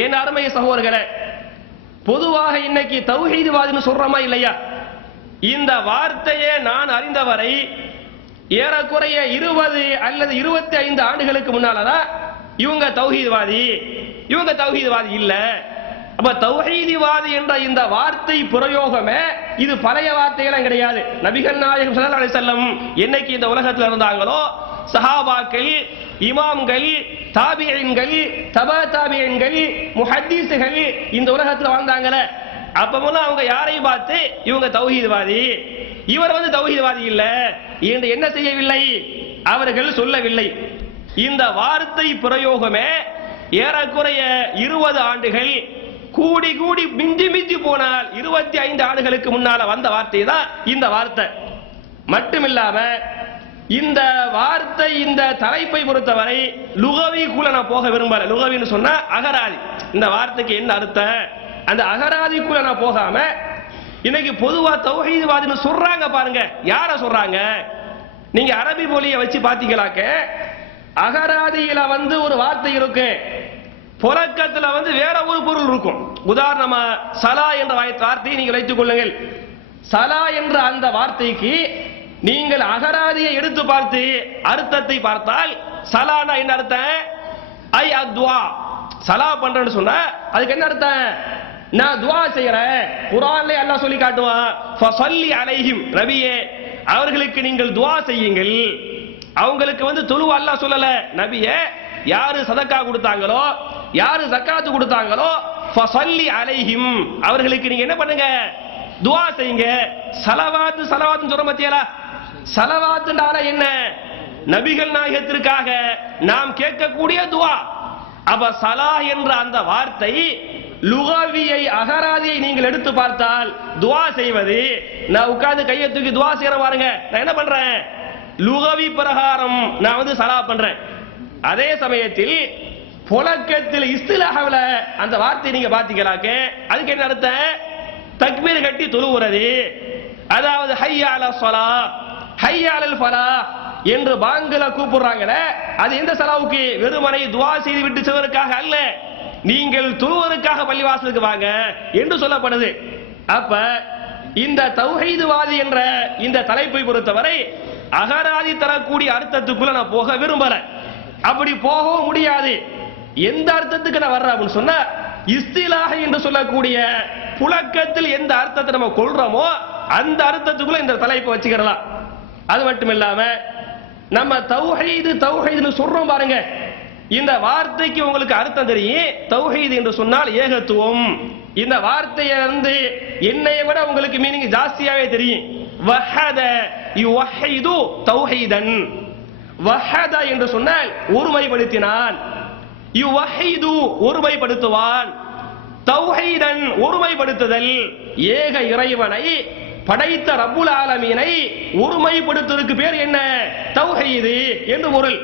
என் அருமை சகோதரர்களே, பொதுவாக இன்னைக்கு தௌஹீத்வாதின்னு சொல்றோமா இல்லையா? இந்த வார்த்தையே நான் அறிந்தவரை ஏறக்குறைய 20 அல்லது 25 ஆண்டுகளுக்கு முன்னாலதான் இவங்க தௌஹீத்வாதி, இவங்க தௌஹீத்வாதி இல்ல. அப்ப தௌஹீத்வாதி என்ற இந்த வார்த்தை பிரயோகமே இது பழைய வார்த்தைகளும் கிடையாது. நபிகள் நாயகம் ஸல்லல்லாஹு அலைஹி வஸல்லம் என்னைக்கு இந்த உலகத்தில் இருந்தாங்களோ, சஹாபாக்கள், இமாம்கள், தாபிஈன்கள், தபா தாபிஈன்கள், முஹத்தீஸ்கள் இந்த உலகத்தில் வாழ்ந்தாங்களே, அப்பவும் அவங்க யாரையும் பார்த்து இவங்க தௌஹீத்வாதி, இவர் தௌஹீத்வாதி இல்ல என்று என்ன செய்யவில்லை, அவர்கள் சொல்லவில்லை. இந்த வார்த்தை பிரயோகமே ஏறக்குறைய 20 ஆண்டுகள், கூடி கூடி மிஞ்சி மிஞ்சி போனால் 25 ஆண்டுகளுக்கு முன்னால வந்த வார்த்தை தான் இந்த வார்த்தை. மட்டுமில்லாம இந்த வார்த்தை, இந்த தலைப்பை பொறுத்தவரை லுகவிக்குள்ள நான் போக விரும்பல. லுகவின்னு சொன்னா அகராதி, இந்த வார்த்தைக்கு என்ன அர்த்தம், அந்த அகராதிக்குள்ள நான் போகாம இன்னைக்கு பொதுவா தௌஹீத்வாதின்னு சொல்றாங்க பாருங்க. யார சொல்றாங்க? நீங்க அரபி மொழியை வச்சு பாத்தீங்களாக்க அகராதியில ஒரு வார்த்தை இருக்கு, புழக்கத்துல வேற ஒரு பொருள் இருக்கும். உதாரணமா சலா என்ற வார்த்தையை நீங்கள் வைத்துக் கொள்ளுங்கள். சலா என்ற அந்த வார்த்தைக்கு நீங்கள் அகராதியை எடுத்து பார்த்து அர்த்தத்தை பார்த்தால் சலானா என்ன அர்த்தம்? ஐ அத்வா, சலா பண்றேன்னு சொன்னா அதுக்கு என்ன அர்த்தம்? நான் துவா செய்யறேன். குர்ஆன்ல அல்லாஹ் சொல்லி காட்டுவான், ஃபஸல்லி அலைஹிம், நபியே அவர்களுக்கு நீங்கள் துவா செய்யுங்கள். அவங்களுக்கு தொழுவ அல்லாஹ் சொல்லல, நபியே யாரு சதக்கா கொடுத்தாங்களோ, யாரு ஜக்காத்து கொடுத்தாங்களோ, ஃபஸல்லி அலைஹிம் அவர்களுக்கு நீங்க என்ன பண்ணுங்க? துவா செய்யுங்க. ஸலவாத் ஸலவாத் சொல்ற மத்தியலா, ஸலவாத்னால என்ன? நபிகள் நாயகத்திற்காக நாம் கேட்கக்கூடிய துவா. அப்ப சலா என்ற அந்த வார்த்தை லுகவியை, அகராதியை நீங்கள் எடுத்து பார்த்தால் துவா செய்வது, நான் உட்கார்ந்து கையை தூக்கி துவா செய்யற பாருங்க, நான் என்ன பண்றேன்? லுகவி பிரகாரம் நான் சலா பண்றேன். அதே சமயத்தில் புழக்கத்தில் இஸ்திலாஹ்ல அந்த வார்த்தை நீங்க பாத்தீங்களாக்க அதுக்கு என்ன அர்த்தம்? தக்பீர் கட்டி தொழுகிறது. அதாவது ஹய்ய அலா ஸலாஹ், ஹய்ய அலல் ஃபலாஹ் என்று பாங்கல கூப்பிடுறாங்களே, அது எந்த சலாவுக்கு? வெறுமனை துவா செய்து விட்டு செல்வதற்காக அல்ல, நீங்கள் தொழுவதற்காக பள்ளிவாசலுக்கு வாங்க என்று சொல்லப்படுது. அப்ப இந்த தௌஹீத்வாதி என்ற இந்த தலைப்பை பொறுத்தவரை அகராதி தரக்கூடிய அர்த்தத்துக்குள்ள நான் போக விரும்பல. அப்படி போகவும் முடியாது. எந்த அர்த்தத்துக்கு நான் வர்றேன் அப்படின்னு சொன்னா, இஸ்திலாஹ் என்று சொல்லக்கூடிய புழக்கத்தில் எந்த அர்த்தத்தை நம்ம கொள்றோமோ அந்த அர்த்தத்துக்குள்ள இந்த தலைப்பை வச்சுக்கிறலாம். அது மட்டும் இல்லாம நம்ம தௌஹீதுன்னு சொல்றோம் பாருங்க, இந்த வார்த்தைக்கு உங்களுக்கு அர்த்தம் தெரியும். தௌஹீத் என்று சொன்னால் ஏகத்துவம். இந்த வார்த்தையை என்னை விட உங்களுக்கு மீனிங் ஜாஸ்தியாவே தெரியும். வஹத யுவஹிது தௌஹீதன், வஹத என்று சொன்னால் ஒருமைப்படுத்தினான், யுவஹிது ஒருமைப்படுத்துவான், தௌஹீதன் ஒருமைப்படுத்துதல், ஏக இறைவனை படைத்த ரப்புல் ஆலமீனை ஒருமைப்படுத்துவதற்கு பேர் என்ன? தௌஹீது என்று பொருள்.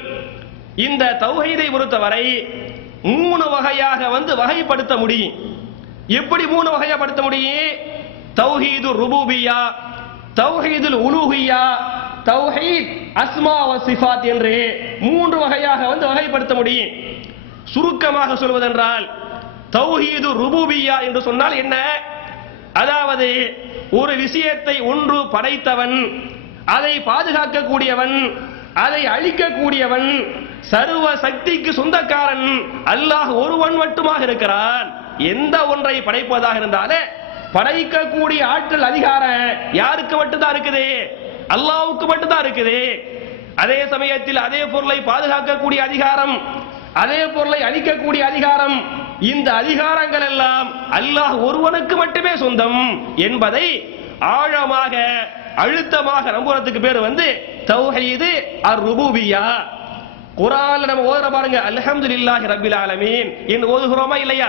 இந்த தௌஹீதை பொறுத்தவரை 3 வகையாக வகைப்படுத்த முடியும். எப்படி 3 வகைப்படுத்த முடியும்? தௌஹீது ருபூபிய்யா, தௌஹீதுல் உலூஹிய்யா, தௌஹீத் அஸ்மா வ சிஃபாத் என்று 3 வகையாக வகைப்படுத்த முடியும். சுருக்கமாக சொல்வதென்றால் தௌஹீது ருபூபிய்யா என்று சொன்னால் என்ன? அதாவது ஒரு விஷயத்தை ஒன்று படைத்தவன், அதை பாதுகாக்கக்கூடியவன், அதை அழிக்கக்கூடியவன், சர்வ சக்திக்கு சொந்தக்காரன் அல்லாஹ் ஒருவன் மட்டுமாக இருக்கிறான். எந்த ஒன்றை படைப்பதாக இருந்தாலே படைக்கக்கூடிய ஆற்றல், அதிகாரம் யாருக்கு மட்டும்தான் இருக்குது? அல்லாஹ்வுக்கு மட்டும்தான் இருக்குது. அதே சமயத்தில் அதே பொருளை பாதுகாக்கக்கூடிய அதிகாரம், அதே பொருளை அழிக்கக்கூடிய அதிகாரம், இந்த அதிகாரங்கள் எல்லாம் அல்லாஹ் ஒருவனுக்கு மட்டுமே சொந்தம் என்பதை ஆழமாக அழுத்தமாக நம்புறதுக்கு பேர் தௌஹீது அர்-ருபூபிய்யா. குர்ஆன்ல நம்ம ஓதுற பாருங்க, அல்ஹம்துலில்லாஹி ரப்பில் ஆலமீன் என்று ஓதுகிறோமா இல்லையா?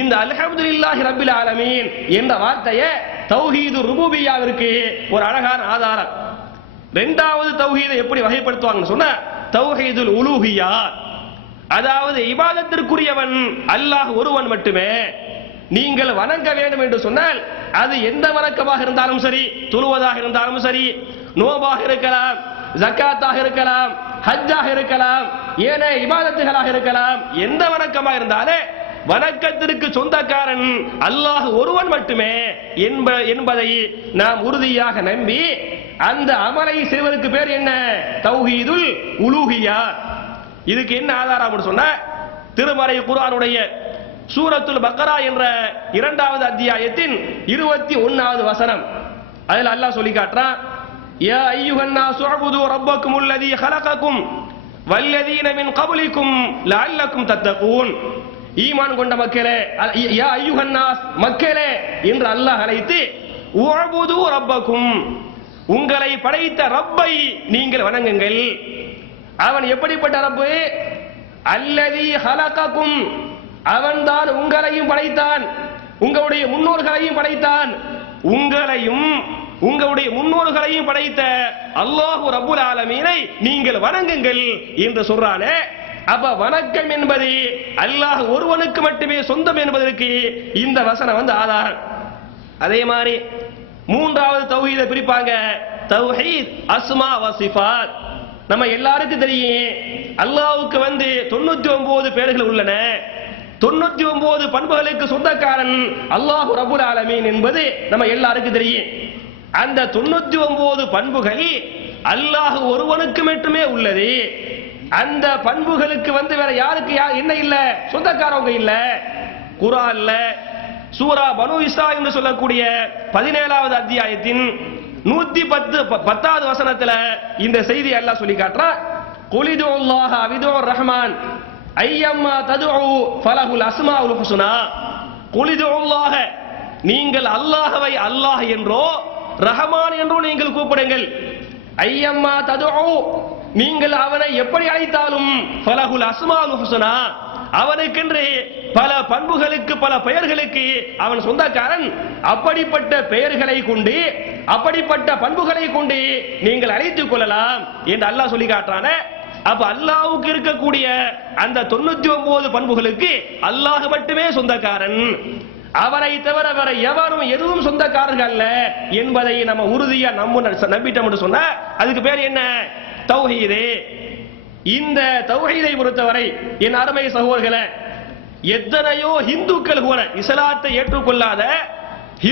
இந்த அல்ஹம்துலில்லாஹி ரப்பில் ஆலமீன் என்ற வார்த்தையை தௌஹீது ருபூபிய்யாவிற்கு ஒரு அழகான ஆதாரம். இரண்டாவது தௌஹீதை எப்படி வகைப்படுத்துவாங்கன்னு சொன்னா தௌஹீதுல் உலூஹிய்யா, அதாவது இபாதத்திற்குரியவன் அல்லாஹ் ஒருவன் மட்டுமே. நீங்கள் வணங்க வேண்டும் என்று சொன்னால் அது எந்த வணக்கமாக இருந்தாலும் சரி, தொழுவதாக இருந்தாலும் சரி, நோபாக இருக்கலாம், ஜக்காத்தாக இருக்கலாம், ஹஜ்ஜாக இருக்கலாம், ஏனைய இபாதத்துகளாக இருக்கலாம், எந்த வணக்கமாக இருந்தாலே வணக்கத்திற்கு சொந்தக்காரன் அல்லாஹ் ஒருவன் மட்டுமே என்பதை நாம் உறுதியாக நம்பி அந்த அமலை செய்வதற்கு பேர் என்ன? தௌஹீதுல் உலூஹியா. இதுக்கு என்ன ஆதாரம் சொன்ன, திருமறை குர்ஆனுடைய சூரத்துல் பக்ரா என்ற 2வது அத்தியாயத்தின் 21வது வசனம். அதில் அல்லாஹ் சொல்லி காட்டுறான், யா அய்யுஹன் நாஸு உஅ்புது ரப்பக்கும் அல்லதீ ஹலகக்கும் வல்லதீன மின் கப்லிக்கும் லஅல்லக்கும் தத்தகூன். ஈமான் கொண்ட மக்களே, யா அய்யுஹன் நாஸ் மக்களே என்று அல்லாஹ் அழைத்து, உஅ்புது ரப்பக்கும் உங்களை படைத்த ரப்பை நீங்கள் வணங்குங்கள். அவன் எப்படிப்பட்ட ரப்பு? அல்லதீ ஹலகக்கும் அவன்தான் உங்களையும் படைத்தான், உங்களுடைய முன்னோர்களையும் படைத்தான். உங்களையும் உங்களுடைய முன்னோர்களையும் படைத்த அல்லாஹு ரப்புல் ஆலமீனை நீங்கள் வணங்குங்கள் என்று சொல்றானே. அப்ப வணக்கம் என்பது அல்லாஹ் ஒருவனுக்கு மட்டுமே சொந்தம் என்பதற்கு இந்த வசனம் ஆதாரம். அதே மாதிரி 3வது தௌஹீதை பிரிப்பாங்க, தௌஹீத் அஸ்மா வ சிஃபாத். நம்ம எல்லாருக்கும் தெரியும், அல்லாஹ்வுக்கு 99 பெயர்கள் உள்ளன. 99 பண்புகளுக்கு சொந்தக்காரன் அல்லாஹ் ரப்புல் ஆலமீன் என்பது நம்ம எல்லாருக்கும் தெரியும். அந்த 99 பண்புகள் அல்லாஹ் ஒருவனுக்கு மட்டுமே உள்ளது. அந்த பண்புகளுக்கு வேற யாருக்கு என்ன இல்ல? சொந்தக்காரவங்க இல்ல. குர்ஆன்ல சூரா பனு இஸ்ரா என்று சொல்லக்கூடிய 17வது அத்தியாயத்தின் 110வது வசனத்துல இந்த செய்தி அல்லாஹ் சொல்லி காட்டுறான், குலிது அல்லாஹ் அவிதுர் ரஹ்மான் ஐயம்மா ததுஉ ஃபலஹுல் அஸ்மாஉல் ஹுஸ்னா. குலிது அல்லாஹ் நீங்கள் அல்லாஹ்வை அல்லாஹ் என்றோ ரஹ்மான் என்றோ நீங்கள் கூப்பிடுங்கள். ஐயம்மா ததுஉ நீங்கள் அவனை எப்படி அழைத்தாலும் ஃபலஹுல் அஸ்மாஉல் ஹுஸ்னா அவனுக்கென்று பல பண்புகளுக்கு பல பெயர்களுக்கு அவன் சொந்தக்காரன். அப்படிப்பட்ட பெயர்களை கொண்டு அப்படிப்பட்ட பண்புகளை கொண்டு நீங்கள் அழைத்துக் கொள்ளலாம் என்று அல்லாஹ் சொல்லி காட்டுறான. அப்ப அல்லாஹ்வுக்கு இருக்கக்கூடிய அந்த 99 பண்புகளுக்கு அல்லாஹ் மட்டுமே சொந்தக்காரன். அவரை தவிர வேற எவரும் எதுவும் சொந்தக்காரர்கள் அல்ல என்பதை நம்ம உறுதியா நம்பிட்டோம் சொன்னா அதுக்கு பேர் என்ன? தௌஹீது. இந்த தௌஹீதை பொறுத்தவரை என் அருமை சகோதரர்களே, எத்தனையோ இந்துக்கள் கூட இஸ்லாத்தை ஏற்றுக்கொள்ளாத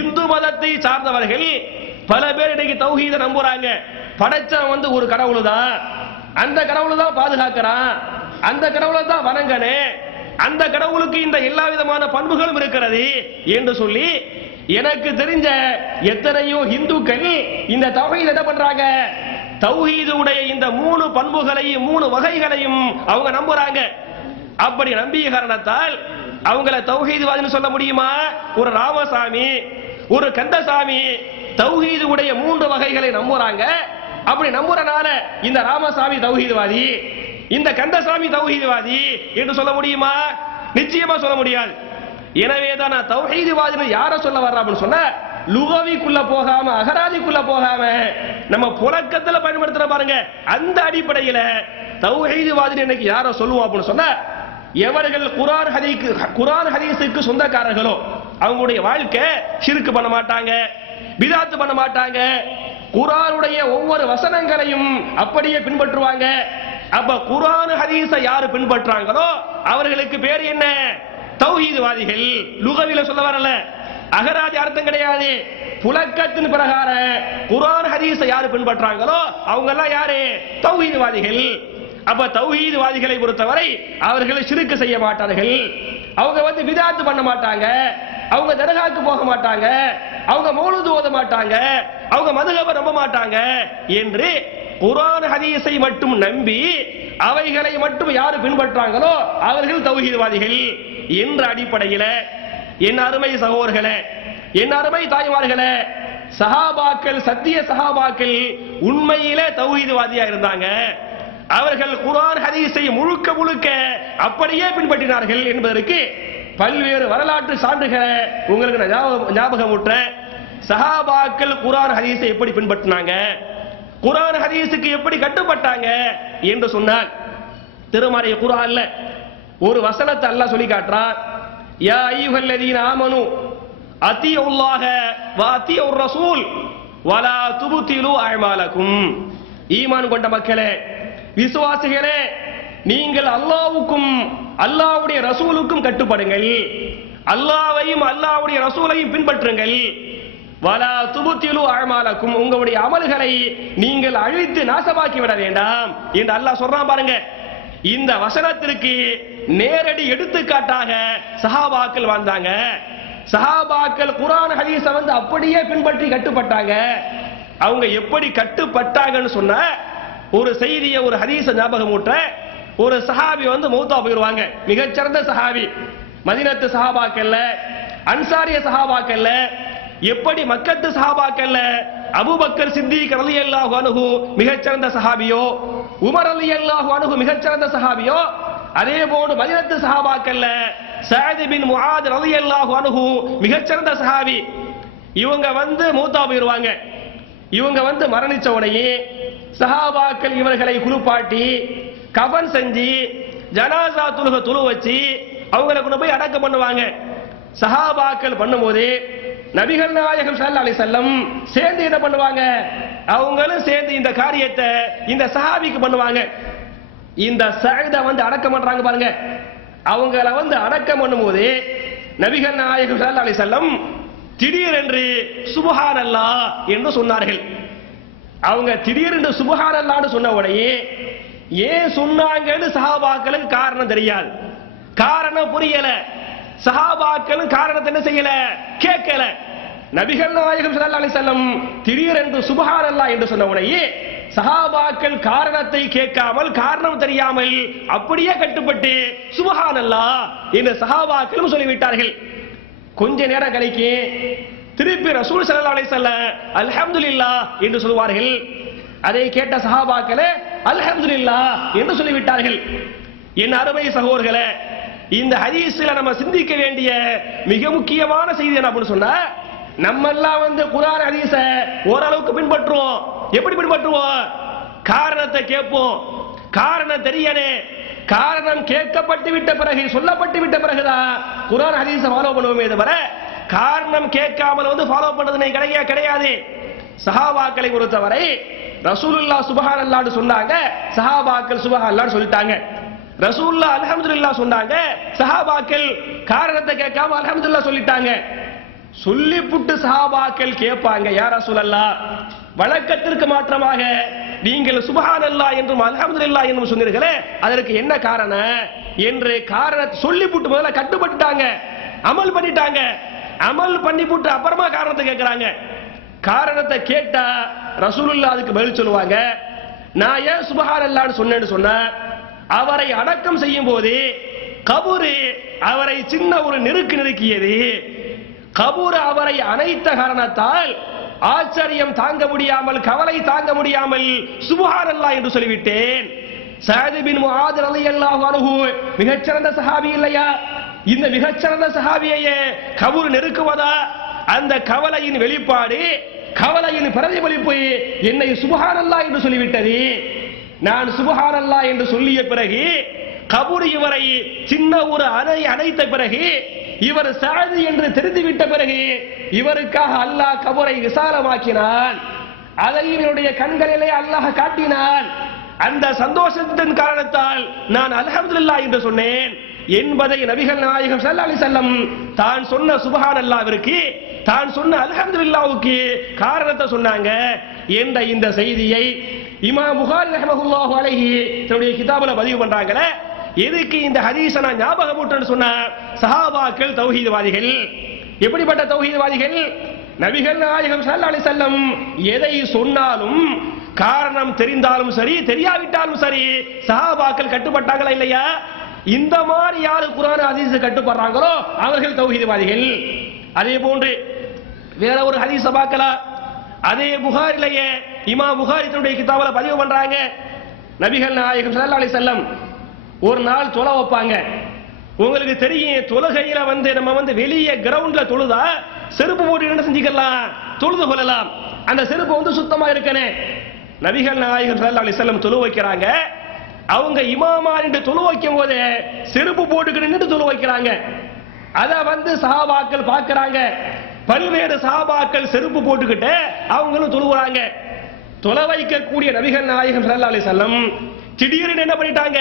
இந்து மதத்தை சார்ந்தவர்கள் பல பேர் இன்னைக்கு தௌஹீதை நம்புறாங்க. படைச்சவன் ஒரு கடவுள் தான், அந்த கடவுள் தான் பாதுகாக்கிறான், அந்த கடவுளை தான் வணங்கனே, அந்த கடவுளுக்கு இந்த எல்லா விதமான பண்புகளும் இருக்கிறது என்று சொல்லி எனக்கு தெரிஞ்ச எத்தனையோ இந்துக்கள் இந்த தௌஹீதை என்ன பண்றாங்க? தௌஹீதுடைய இந்த 3 பண்புகளையும் 3 வகைகளையும் அவங்க நம்புறாங்க. அப்படி நம்பிய காரணத்தால் அவங்கள தௌஹீத்வாதின்னு சொல்ல முடியுமா? ஒரு ராமசாமி, ஒரு கந்தசாமி தௌஹீதுடைய 3 வகைகளை நம்புறாங்க. அப்படி நம்புறனால இந்த ராமசாமி தௌஹீத்வாதி, இந்த கந்தசாமி தௌஹீத்வாதி என்று சொல்ல முடியுமா? நிச்சயமா சொல்ல முடியாது. எனவே தான் நான் தௌஹீத்வாதின்னு யார சொல்ல வர்றான்னு சொன்ன, லுகவிக்குள்ள போகாம அகராதிக்குள்ள போகாம நம்ம புழக்கத்துல பயன்படுத்துற பாருங்க, அந்த அடிப்படையில் தௌஹீத்வாதி இன்னைக்கு யார சொல்லுவோம் அப்படின்னு சொன்ன, எவர்கள் குர்ஆன் ஹதீஸுக்கு சொந்தக்காரர்களோ அவங்களுடைய வாழ்க்கை ஷிர்க் பண்ண மாட்டாங்க, பிதாத் பண்ண மாட்டாங்க, குர்ஆனுடைய ஒவ்வொரு வசனங்களையும் அப்படியே பின்பற்றுவாங்க. அப்ப குர்ஆன் ஹதீஸை யாரு பின்பற்றாங்களோ அவர்களுக்கு பேர் என்ன? தௌஹீத்வாதிகள். லுகவில சொல்ல வரல, அகராதி அர்த்தம் கிடையாது. புலக்கத்தின் பிரகாரம் குர்ஆன் ஹதீஸை யாரு பின்பற்றாங்களோ அவங்க எல்லாம் யாரு? தௌஹீத்வாதிகள். அப்ப தௌஹீத்வாதிகளை பொறுத்தவரை அவர்கள் ஷிர்க் செய்ய மாட்டார்கள், அவங்க பிதாத் பண்ண மாட்டாங்க, அவங்க தர்காக்கு போக மாட்டாங்க, அவங்க மௌலூத் ஓத மாட்டாங்க, அவங்க மதுஹபை நம்ப மாட்டாங்க என்று குர்ஆன் ஹதீஸை மட்டும் நம்பி அவைகளை மட்டும் யாரு பின்பற்றாங்களோ அவர்கள் தௌஹீத்வாதிகள் என்ற அடிப்படையில் என் அருமை சகோதரர்களே, என் அருமை தாய்மார்களே, சஹாபாக்கள், சத்திய சஹாபாக்கள் உண்மையிலே தௌஹீத்வாதியா இருந்தாங்க. அவர்கள் குர்ஆன் ஹதீஸை முழுக்க முழுக்க அப்படியே பின்பற்றினார்கள் என்பதற்கு பல்வேறு வரலாற்று சான்றுகளை உங்களுக்கு நான் ஞாபகம் ஊட்டுறேன். சஹாபாக்கள் குர்ஆன் ஹதீஸை எப்படி பின்பற்றினாங்க, குர்ஆன் ஹதீஸுக்கு எப்படி கட்டுப்பட்டாங்க என்று சொன்னால், திருமறை குர்ஆன்ல ஒரு வசனத்தை அல்லாஹ் சொல்லி காட்டுறான், யா அய்யுஹல்லதீன ஆமனு அத்தியுல்லாஹ வ அத்தியுர் ரசூல் வலா துப்திலு அஅமாலக்கும். ஈமான் கொண்ட மக்களே, விசுவாசிகளே, நீங்கள் அல்லாஹ்வுக்கும் அல்லாஹ்வுடைய ரசூலுக்கும் கட்டுப்படுங்கள், அல்லாஹ்வையும் அல்லாஹ்வுடைய ரசூலையும் பின்பற்றுங்கள். வலா துபுத்திலு அஅமாலக்கும், உங்களுடைய அமல்களை நீங்கள் அழித்து நாசமாக்கி விட வேண்டாம் என்று அல்லாஹ் சொல்றான் பாருங்க. இந்த வசனத்திற்கு நேரடி எடுத்துக்காட்டாக சஹாபாக்கள் வாழ்ந்தாங்க. சஹாபாக்கள் குர்ஆன் ஹதீஸ அப்படியே பின்பற்றி கட்டுப்பட்டாங்க. அவங்க எப்படி கட்டுப்பட்டாங்கன்னு சொன்ன ஒரு செய்தியை, ஒரு ஹதீஸ ஞாபகம் ஊட்ட, ஒரு சஹாபி மௌத்தா போயிருவாங்க. மிகச்சிறந்த சஹாபி, மதீனத்து சஹாபாக்கள்ல, அன்சாரிய சஹாபாக்கள்ல, எப்படி மக்கத்து சஹாபாக்கள்ல அபூபக்கர் சித்திக் ரலியல்லாஹு அன்ஹு மிகச்சிறந்த சஹாபியோ, உமர் ரலியல்லாஹு அன்ஹு மிகச்சிறந்த சஹாபியோ, அதே போன்று மதீனத்து சஹாபாக்கள்ல சஅத் பின் முஆத் ரலியல்லாஹு அன்ஹு மிகச்சிறந்த சஹாபி. இவங்க மூத்தா போயிருவாங்க. இவங்க மரணிச்ச உடனே சஹாபாக்கள் இவர்களை குளிப்பாட்டி கஃன் செஞ்சு ஜனாசா தொழுக வச்சு அவங்களை கொண்டு போய் அடக்கம் பண்ணுவாங்க. சஹாபாக்கள் பண்ணும்போது நபிகள் நாயகம் ஸல்லல்லாஹு அலைஹி வஸல்லம் சேர்ந்து என்ன பண்ணுவாங்க, அவங்களும் சேர்ந்து இந்த காரியத்தை இந்த சஹாபிக்கு பண்ணுவாங்க. இந்த சஅத அடக்கம் பண்றாங்க பாருங்க. அவங்கள அடக்கம் பண்ணும்போது நபிகள் நாயகம் ஸல்லல்லாஹு அலைஹி வஸல்லம் திடீரென்று சுப்ஹானல்லாஹ் என்று சொன்னார்கள். அவங்க திடீரென்று சுப்ஹானல்லாஹ்னு சொன்ன உடனே ஏன் சொன்னாங்கன்னு சஹாபாக்களுக்கு காரணம் தெரியாது, காரணம் புரியல. சஹாபாக்களும் காரணத்தை என்ன செய்யல, கேட்கல. நபிகள் நாயகம் ஸல்லல்லாஹு அலைஹி வஸல்லம் திடீரென்று சுப்ஹானல்லாஹ் என்று சொன்ன உடனே சஹாபாக்கள் காரணத்தை கேட்காமல், காரணம் தெரியாமல் அப்படியே கட்டுப்பட்டு சுப்ஹானல்லாஹ் என்று சஹாபாக்களும் சொல்லிவிட்டார்கள். கொஞ்ச நேரம் கழிக்கு திருப்பி ரசூல் ஸல்லல்லாஹு அலைஹி வஸல்லம் அல்ஹம்துலில்லாஹ் என்று சொல்வார்கள். அதை கேட்ட சஹாபாக்களே அல்ஹம்துலில்லாஹ் என்று சொல்லிவிட்டார்கள். என் அருமை சகோதரர்களே, இந்த ஹதீஸ்ல நம்ம சிந்திக்க வேண்டிய மிக முக்கியமான செய்தி என்ன அப்படின்னு சொன்னா, நம்ம எல்லாம் குர்ஆன் ஹதீஸ ஓரளவுக்கு பின்பற்றுவோம். எப்படி பின்பற்றுவோம்? காரணத்தை கேட்போம். காரணம் தெரியனே, காரணம் கேட்கப்பட்டு விட்ட பிறகு, சொல்லப்பட்டு விட்ட பிறகுதான் குர்ஆன் ஹதீஸ ஃபாலோ பண்ணுவோமே தவிர காரணம் கேட்காமல் ஃபாலோ பண்றது கிடையாது. சஹாபாக்களை பொறுத்தவரை ரசூலுல்லாஹ் சுப்ஹானல்லாஹ்னு சொன்னாங்க, சஹாபாக்கள் சுப்ஹானல்லாஹ்னு சொல்லிட்டாங்க. ரசூலுல்லாஹ் அல்ஹம்துலில்லாஹ் சொன்னாங்க, சஹாபாக்கள் காரணத்தை கேட்காம அல்ஹம்துலில்லாஹ் சொல்லிட்டாங்க. சொல்லிப்புட்டு சஹாபாக்கள் கேட்பாங்க, யா ரசூலல்லாஹ், வழக்கத்திற்கு மாற்றமாக நீங்கள் சுப்ஹானல்லாஹ் என்றும் அல்ஹம்துலில்லாஹ் என்றும் சொன்னீர்களே, அதற்கு என்ன காரணம் என்று காரணத்தை சொல்லிப்புட்டு முதல்ல கட்டுப்பட்டுட்டாங்க, அமல் பண்ணிட்டாங்க. அமல் பண்ணிப்புட்டு அப்புறமா காரணத்தை கேட்கிறாங்க. காரணத்தை கேட்டா ரசூலுல்லாஹ் அதுக்கு பதில் சொல்லுவாங்க, நான் ஏன் சுப்ஹானல்லாஹ்னு சொன்னேன்னு சொன்னா, அவரை அடக்கம் செய்யும் போது கபூர் அவரை சின்ன ஒரு நெருக்கியது. கபூர் அவரை அணைத்த காரணத்தால் ஆச்சரியம் தாங்க முடியாமல், கவலை தாங்க முடியாமல் சுப்ஹானல்லாஹ் என்று சொல்லிவிட்டேன். சஅத் பின் முஆத் ரலியல்லாஹு அன்ஹு மிகச்சிறந்த சஹாபி இல்லையா? இந்த மிகச்சிறந்த சஹாபியையே கபூர் நெருக்குவதா? அந்த கவலையின் வெளிப்பாடு, கவலையின் பிரதிபலிப்பு என்னை சுப்ஹானல்லாஹ் என்று சொல்லிவிட்டது. நான் சுப்ஹானல்லாஹ் என்று சொல்லிய பிறகு கபூர் இவரை சின்ன ஒரு அணைத்த பிறகு, இவர் சஅத் என்று தெரிந்துவிட்ட பிறகு இவருக்காக அல்லாஹ் கபரை விசாலமாக்கினான். அதையும் என்னுடைய கண்களிலே அல்லாஹ் காட்டினான். அந்த சந்தோஷத்தின் காரணத்தால் நான் அல்ஹம்துலில்லாஹ் என்று சொன்னேன் என்பதை நபிகள் நாயகம் ஸல்லல்லாஹு அலைஹி வஸல்லம் தான் சொன்ன சுப்ஹானல்லாஹ்விற்கு, தான் சொன்ன அல்ஹம்துலில்லாஹ்வுக்கு காரணத்தை சொன்னாங்க என்ற இந்த செய்தியை இமாம் புகாரி ரஹ்மத்துல்லாஹி அலைஹி தன்னுடைய கிதாபுல பதிவு பண்றாங்களே. எதுக்கு இந்த ஹதீஸை நான் ஞாபகம் ஊட்டேன்னு சொன்ன, சஹாபாக்கள் தௌஹீத்வாதிகள். எப்படிப்பட்ட தௌஹீத்வாதிகள்? நபிகள் நாயகம் ஸல்லல்லாஹு அலைஹி வஸல்லம் எதை சொன்னாலும், காரணம் தெரிந்தாலும் சரி தெரியாவிட்டாலும் சரி, சஹாபாக்கள் கட்டுப்பட்டாங்களா இல்லையா? இந்த மாதிரி யாரு குர்ஆன் ஹதீஸ் கட்டுப்படுறாங்களோ அவர்கள் தௌஹீத்வாதிகள். அதே போன்று வேற ஒரு ஹதீஸ பார்க்கலாம். அதே புகாரிலேயே இமாம் புகாரி தன்னுடைய கிதாபுல பதிவு பண்றாங்க, நபிகள் நாயகம் ஸல்லல்லாஹு அலைஹி வஸல்லம் ஒரு நாள் தொலை வைப்பாங்க. உங்களுக்கு தெரியும், தொழுகையில நம்ம வெளியே கிரவுண்ட்ல தொழுதா செருப்பு போட்டு என்ன செஞ்சுக்கலாம், தொழுது கொள்ளலாம். அந்த செருப்பு சுத்தமா இருக்கனே. நபிகள் நாயகம் ஸல்லல்லாஹு அலைஹி வஸல்லம் தொழு வைக்கிறாங்க. அவங்க இமாமா என்று தொழு வைக்கும் போது செருப்பு போட்டுக்கிட்டு நின்று தொழு வைக்கிறாங்க. அத சஹாபாக்கள் பார்க்கறாங்க. பல்வேறு சஹாபாக்கள் செருப்பு போட்டுக்கிட்டு அவங்களும் தொழுகிறாங்க. தொலை வைக்கக்கூடிய நபிகள் நாயகம் ஸல்லல்லாஹு அலைஹி வஸல்லம் திடீர்னு என்ன பண்ணிட்டாங்க,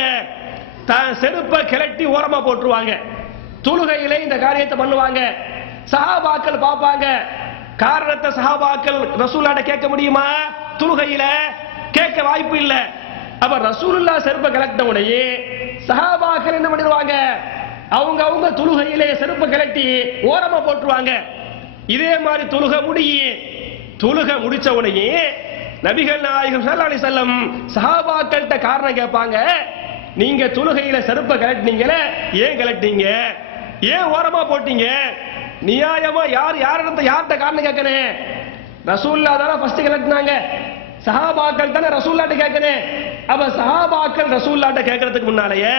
தான் செருப்பை கிளட்டி ஓரமா போட்டுருவாங்க. தொழுகையிலே இந்த காரியத்தை பண்ணுவாங்க. சஹாபாக்கள் பார்ப்பாங்க. காரணத்தை சஹாபாக்கள் ரசூலுல்லாஹ்ட்ட கேட்க முடியுமா? தொழுகையில கேட்க வாய்ப்பு இல்ல. அப்ப ரசூலுல்லாஹ் செருப்பை கலட்டின உடனே சஹாபாக்கள் என்ன பண்ணிடுவாங்க? அவங்க தொழுகையிலே செருப்பை கிளட்டி ஓரமா போட்டுருவாங்க. இதே மாதிரி தொழுகை முடிச்ச உடனே நபிகள் நாயகம் ஸல்லல்லாஹு அலைஹி வஸல்லம் சஹாபாக்கள்கிட்ட காரணம் கேட்பாங்க. நீங்க தொழுகையில செருப்பை கலட்டினீங்களே, ஏன் கலட்டினீங்க? ஏன் ஓரமா போட்டீங்க? நியாயமா யார்கிட்ட காரணம் கேட்கணும்? ரசூலுல்லாஹ் தான ஃபர்ஸ்ட் கலட்டினாங்க. சஹாபாக்கள் தான ரசூலுல்லாஹ்ட்ட கேட்கணும். அப்ப சஹாபாக்கள் ரசூலுல்லாஹ்ட்ட கேட்கறதுக்கு முன்னாலேயே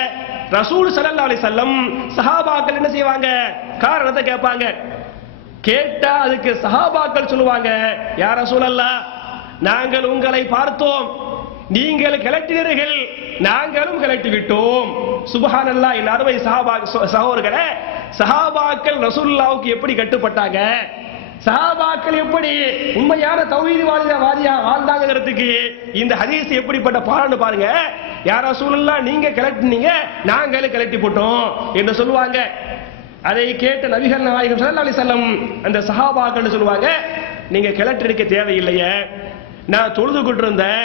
ரசூல் ஸல்லல்லாஹு அலைஹி வஸல்லம் சஹாபாக்கள் என்ன செய்வாங்க? காரணத்தை கேட்பாங்க. கேட்டா அதுக்கு சஹாபாக்கள் சொல்லுவாங்க, யா ரசூலல்லாஹ், நாங்கள் உங்களை பார்த்தோம், நீங்கள் கிளட்டினீர்கள், நாங்களும் கிளட்டி விட்டோம். சுப்ஹானல்லாஹ். என் அருமை சகோதரர்களே, சஹாபாக்கள் ரசூலுல்லாஹ்வுக்கு எப்படி கட்டுப்பட்டாங்க, சஹாபாக்கள் எப்படி உண்மையான தௌஹீத்வாதியா வாழ்ந்தாங்கிறதுக்கு இந்த ஹதீஸ் எப்படிப்பட்ட பாடம்னு பாருங்க. யா ரசூலுல்லாஹ், நீங்க கிளட்டினீங்க, நாங்களும் கிளட்டி போட்டோம் என்று சொல்லுவாங்க. அதை கேட்ட நபிகள் நாயகம் ஸல்லல்லாஹு அலைஹி வஸல்லம் அந்த சஹாபாக்கள் சொல்லுவாங்க, நீங்க கிளட்டிருக்க தேவையில்லையே, நான் தொழுதுகிட்டு இருந்தேன்,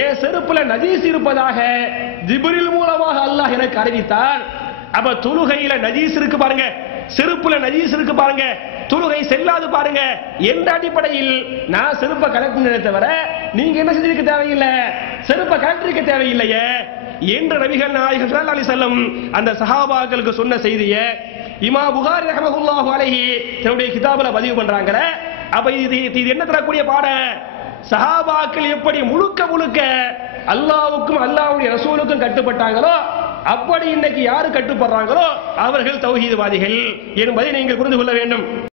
என் செருப்புல நஜீஸ் இருப்பதாக ஜிப்ரீல் மூலமாக அல்லாஹ் எனக்கு அறிவித்தார். அப்ப தொழுகையில நஜீஸ் இருக்கு பாருங்க, செருப்புல நஜீஸ் இருக்கு பாருங்க, தொழுகை செல்லாது பாருங்க என்ற அடிப்படையில் நான் செருப்பை கலட்டினதை தவிர நீங்க என்ன செஞ்சிருக்க தேவையில்லை, செருப்பை கலட்டிருக்க தேவையில்லையே என்று நபிகள் நாயகம் ஸல்லல்லாஹு அலைஹி வஸல்லம் அந்த சஹாபாக்களுக்கு சொன்ன செய்தியை இமாம் புகாரி ரஹ்மத்துல்லாஹி அலைஹி தன்னுடைய கிதாபுல பதிவு பண்றாங்க. அப்ப இது என்ன தரக்கூடிய பாடம்? சஹாபாக்கள் எப்படி முழுக்க அல்லாஹ்வுக்கும் அல்லாஹ்வுடைய ரசூலுக்கும் கட்டுப்பட்டாங்களோ அப்படி இன்னைக்கு யாரு கட்டுப்படுறாங்களோ அவர்கள் தௌஹீத்வாதிகள் என்பதை நீங்கள் புரிந்து கொள்ள வேண்டும்.